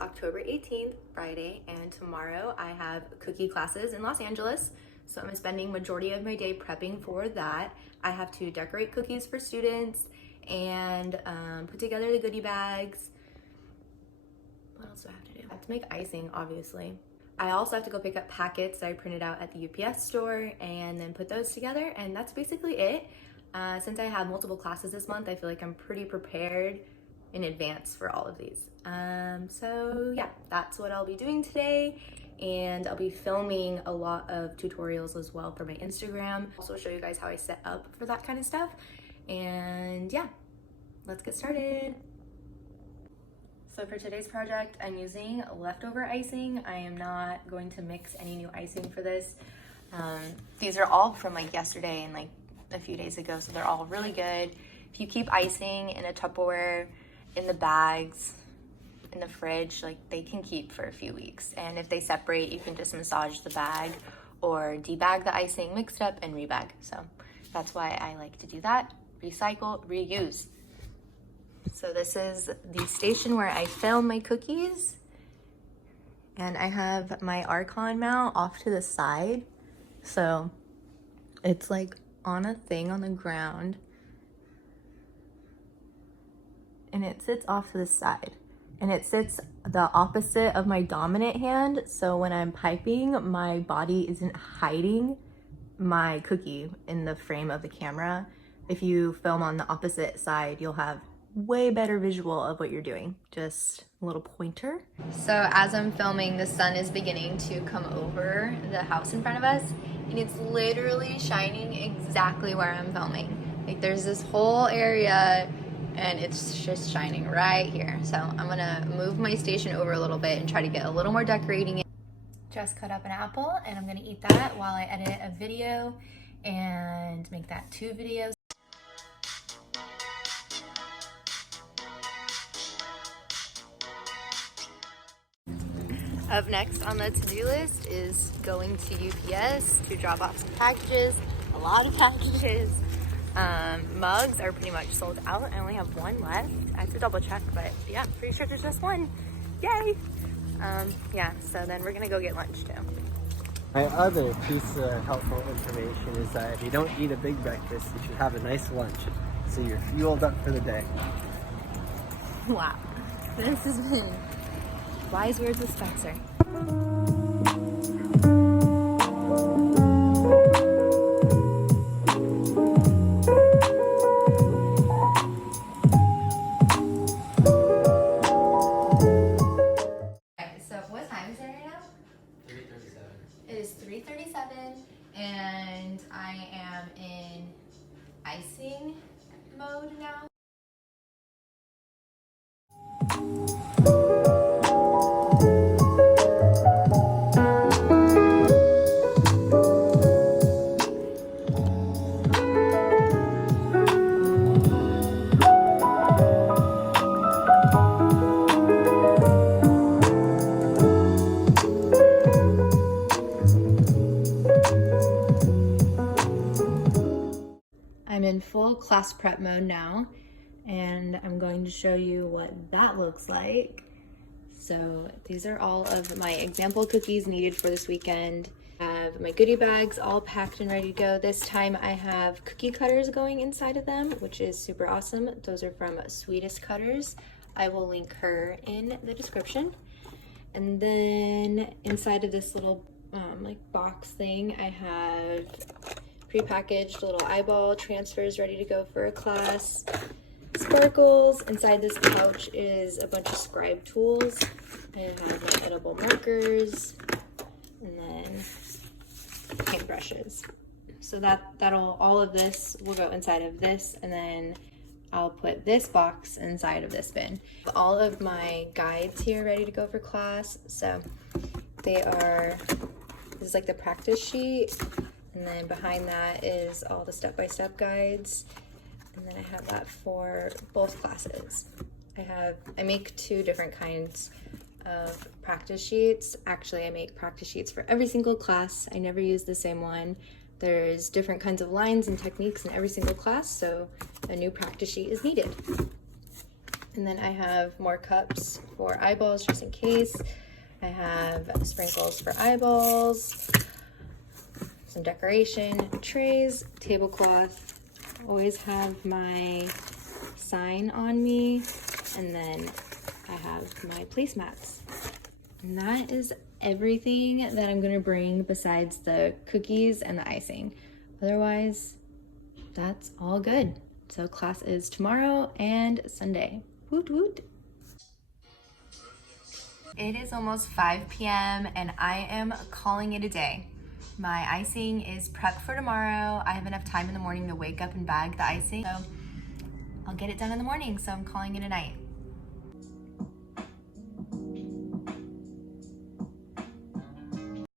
October 18th, Friday, and tomorrow I have cookie classes in Los Angeles. So I'm spending majority of my day prepping for that. I have to decorate cookies for students and put together the goodie bags. What else do I have to do? I have to make icing, obviously. I also have to go pick up packets that I printed out at the UPS store and then put those together, and that's basically it. Since I have multiple classes this month, I feel like I'm pretty prepared in advance for all of these. So yeah, that's what I'll be doing today, and I'll be filming a lot of tutorials as well for my Instagram. Also show you guys how I set up for that kind of stuff. And yeah, let's get started. So for today's project, I'm using leftover icing. I am not going to mix any new icing for this. These are all from like yesterday and like a few days ago, so they're all really good. If you keep icing in a Tupperware, in the bags, in the fridge, like they can keep for a few weeks. And if they separate, you can just massage the bag or debag the icing, mix it up and rebag. So that's why I like to do that. Recycle, reuse. So this is the station where I film my cookies, and I have my Archon mount off to the side. So it's like on a thing on the ground, and it sits off to the side, and it sits the opposite of my dominant hand. So when I'm piping, my body isn't hiding my cookie in the frame of the camera. If you film on the opposite side, you'll have way better visual of what you're doing. Just a little pointer. So as I'm filming, the sun is beginning to come over the house in front of us, and it's literally shining exactly where I'm filming. Like there's this whole area and it's just shining right here. So I'm gonna move my station over a little bit and try to get a little more decorating in. Just cut up an apple and I'm gonna eat that while I edit a video and make that 2 videos. Up next on the to-do list is going to UPS to drop off some packages, a lot of packages. Mugs are pretty much sold out. I only have one left. I have to double check, but yeah, pretty sure there's just one. Yay! Yeah, so then we're gonna go get lunch too. My other piece of helpful information is that if you don't eat a big breakfast, you should have a nice lunch, so you're fueled up for the day. Wow, this has been wise words with Spencer. And I am in icing mode now. I'm in full class prep mode now, and I'm going to show you what that looks like. So these are all of my example cookies needed for this weekend. I have my goodie bags all packed and ready to go. This time I have cookie cutters going inside of them, which is super awesome. Those are from Sweetest Cutters. I will link her in the description. And then inside of this little like box thing, I have prepackaged little eyeball transfers ready to go for a class, sparkles. Inside this pouch is a bunch of scribe tools. I have my edible markers and then paintbrushes. So that'll all of this will go inside of this, and then I'll put this box inside of this bin. All of my guides here ready to go for class. So this is like the practice sheet. And then behind that is all the step-by-step guides. And then I have that for both classes. I make 2 different kinds of practice sheets. Actually, I make practice sheets for every single class. I never use the same one. There's different kinds of lines and techniques in every single class, so a new practice sheet is needed. And then I have more cups for eyeballs just in case. I have sprinkles for eyeballs, some decoration, trays, tablecloth. Always have my sign on me, and then I have my placemats. And that is everything that I'm gonna bring besides the cookies and the icing. Otherwise, that's all good. So class is tomorrow and Sunday. Woot woot. It is almost 5 p.m. and I am calling it a day. My icing is prepped for tomorrow. I have enough time in the morning to wake up and bag the icing, so I'll get it done in the morning, so I'm calling it a night.